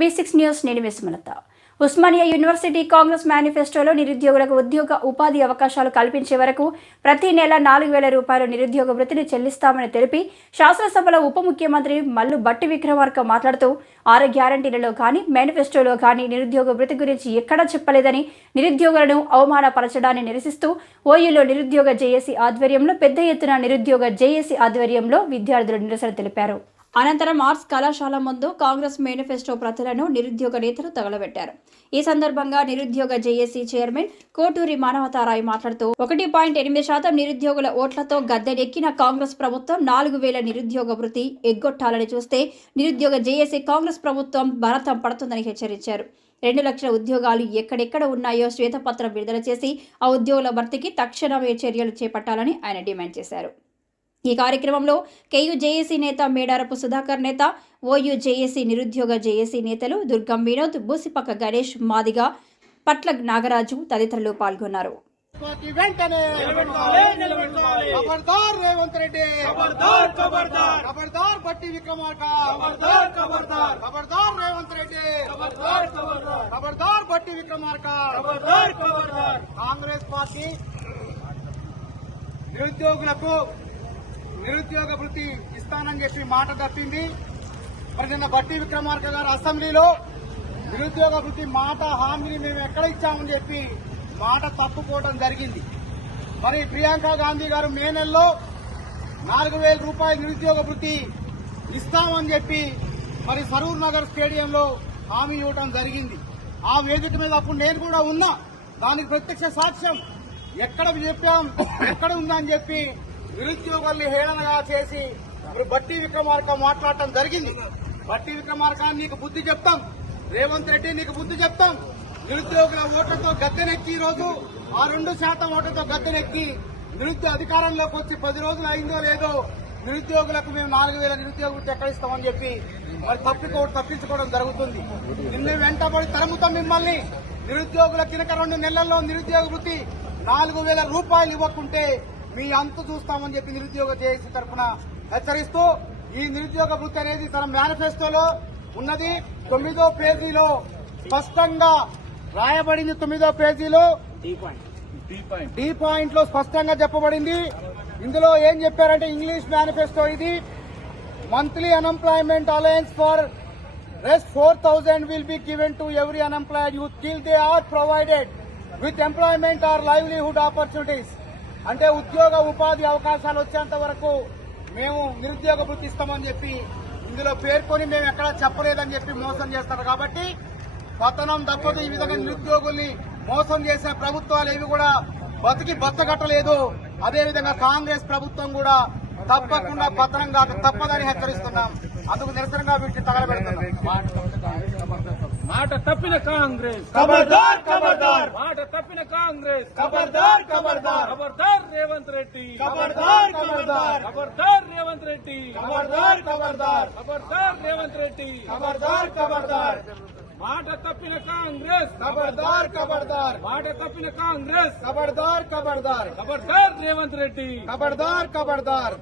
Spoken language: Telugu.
బీ సిక్స్ న్యూస్ నేను విస్మలత ఉస్మానియా యూనివర్సిటీ కాంగ్రెస్ మేనిఫెస్టోలో నిరుద్యోగులకు ఉద్యోగ ఉపాధి అవకాశాలు కల్పించే వరకు ప్రతి నెల నాలుగు వేల రూపాయల నిరుద్యోగ వృత్తిని చెల్లిస్తామని తెలిపి శాసనసభలో ఉప ముఖ్యమంత్రి మల్లు బట్టి విక్రమార్క మాట్లాడుతూ ఆరు గ్యారంటీలలో కానీ మేనిఫెస్టోలో కానీ నిరుద్యోగ వృత్తి గురించి ఎక్కడా చెప్పలేదని నిరుద్యోగులను అవమానపరచడాన్ని నిరసిస్తూ ఓయూలో నిరుద్యోగ జేఏసీ ఆధ్వర్యంలో పెద్ద ఎత్తున నిరుద్యోగ జేఏసీ ఆధ్వర్యంలో విద్యార్థులు నిరసన తెలిపారు. అనంతరం ఆర్ట్స్ కళాశాల ముందు కాంగ్రెస్ మేనిఫెస్టో ప్రతులను నిరుద్యోగ నేతలు తగలబెట్టారు. ఈ సందర్భంగా నిరుద్యోగ జేఏసీ చైర్మన్ కోటూరి మానవతారాయ్ మాట్లాడుతూ ఒకటి పాయింట్ ఎనిమిది శాతం నిరుద్యోగుల ఓట్లతో గద్దెనెక్కిన కాంగ్రెస్ ప్రభుత్వం నాలుగు వేల నిరుద్యోగ వృత్తి ఎగ్గొట్టాలని చూస్తే నిరుద్యోగ జేఏసీ కాంగ్రెస్ ప్రభుత్వం భరతం పడుతుందని హెచ్చరించారు. రెండు లక్షల ఉద్యోగాలు ఎక్కడెక్కడ ఉన్నాయో శ్వేతపత్రం విడుదల చేసి ఆ ఉద్యోగుల భర్తీకి తక్షణమే చర్యలు చేపట్టాలని ఆయన డిమాండ్ చేశారు. ఈ కార్యక్రమంలో కేయు జేఏసీ నేత మేడారపు సుధాకర్ నేత ఓయు జేఏసీ నిరుద్యోగ జేఏసీ నేతలు దుర్గం వినోద్ బూసిపక్క గణేష్ మాదిగ పట్ల నాగరాజు తదితరులు పాల్గొన్నారు. కాంగ్రెస్ పార్టీ నిరుద్యోగులకు నిరుద్యోగ వృత్తి ఇస్తానని చెప్పి మాట తప్పింది. మరి నిన్న బట్టి విక్రమార్క గారు అసెంబ్లీలో నిరుద్యోగ వృత్తి మాట హామీని మేము ఎక్కడ ఇచ్చామని చెప్పి మాట తప్పుకోవడం జరిగింది. మరి ప్రియాంక గాంధీ గారు మే నెలలో నాలుగు వేల రూపాయల నిరుద్యోగ వృత్తి ఇస్తామని చెప్పి మరి సరూర్ నగర్ స్టేడియంలో హామీ ఇవ్వడం జరిగింది. ఆ వేదిక మీద అప్పుడు నేను కూడా ఉన్నా. దానికి ప్రత్యక్ష సాక్ష్యం ఎక్కడ చెప్పాం ఎక్కడ ఉందని చెప్పి నిరుద్యోగుల్ని హేళనగా చేసి మరి బట్టి విక్రమార్క మాట్లాడటం జరిగింది. బట్టి విక్రమార్క నీకు బుద్ధి చెప్తాం. రేవంత్ రెడ్డి నీకు బుద్ధి చెప్తాం. నిరుద్యోగుల ఓట్లతో గద్దెనెక్కి ఈ రోజు ఆ రెండు శాతం ఓట్లతో గద్దెనెక్కి నిరుద్యోగ అధికారంలోకి వచ్చి పది రోజులు అయిందో లేదో నిరుద్యోగులకు మేము నాలుగు వేల నిరుద్యోగ ఎక్కడిస్తామని చెప్పి మరి తప్పికో తప్పించుకోవడం జరుగుతుంది. నిన్ను వెంటబడి తరుముతాం మిమ్మల్ని. నిరుద్యోగుల కినక రెండు నెలల్లో నిరుద్యోగ వృత్తి నాలుగు వేల రూపాయలు ఇవ్వకుంటే మీ అంతు చూస్తామని చెప్పి నిరుద్యోగ జేఏసీ తరఫున హెచ్చరిస్తూ ఈ నిరుద్యోగ వృత్తి అనేది తన మేనిఫెస్టోలో ఉన్నది. తొమ్మిదో పేజీలో స్పష్టంగా రాయబడింది. తొమ్మిదో పేజీలో డి పాయింట్. లో స్పష్టంగా చెప్పబడింది. ఇందులో ఏం చెప్పారంటే ఇంగ్లీష్ మేనిఫెస్టో ఇది. Monthly unemployment allowance for rest four thousand will be given to every unemployed youth till they are provided with employment or livelihood opportunities. అంటే ఉద్యోగ ఉపాధి అవకాశాలు వచ్చేంత వరకు మేము నిరుద్యోగ వృత్తి ఇస్తామని చెప్పి ఇందులో పేర్కొని మేము ఎక్కడా చెప్పలేదని చెప్పి మోసం చేస్తారు కాబట్టి పతనం తప్పదు ఈ విధంగా నిరుద్యోగుల్ని మోసం చేసే ప్రభుత్వాలు ఏవి కూడా బతికి బతకట్టలేదు. అదేవిధంగా కాంగ్రెస్ ప్రభుత్వం కూడా తప్పకుండా పతనం కాక తప్పదని హెచ్చరిస్తున్నాం. అందుకు నిరసనగా వీటిని తగలబెడుతున్నాం. మాట తప్పిన కాంగ్రెస్. ఖబర్దార్ ఖబర్దార్. మాట తప్పిన కాంగ్రెస్. ఖబర్దార్ ఖబర్దార్. ఖబర్దార్ రేవంత్ రెడ్డి. ఖబర్దార్ ఖబర్దార్. ఖబర్దార్ రేవంత్ రెడ్డి. ఖబర్దార్ ఖబర్దార్. ఖబర్దార్ రేవంత్ రెడ్డి. ఖబర్దార్ ఖబర్దార్. మాట తప్పిన కాంగ్రెస్. ఖబర్దార్ ఖబర్దార్. మాట తప్పిన కాంగ్రెస్. ఖబర్దార్ ఖబర్దార్. ఖబర్దార్ రేవంత్ రెడ్డి. ఖబర్దార్ ఖబర్దార్.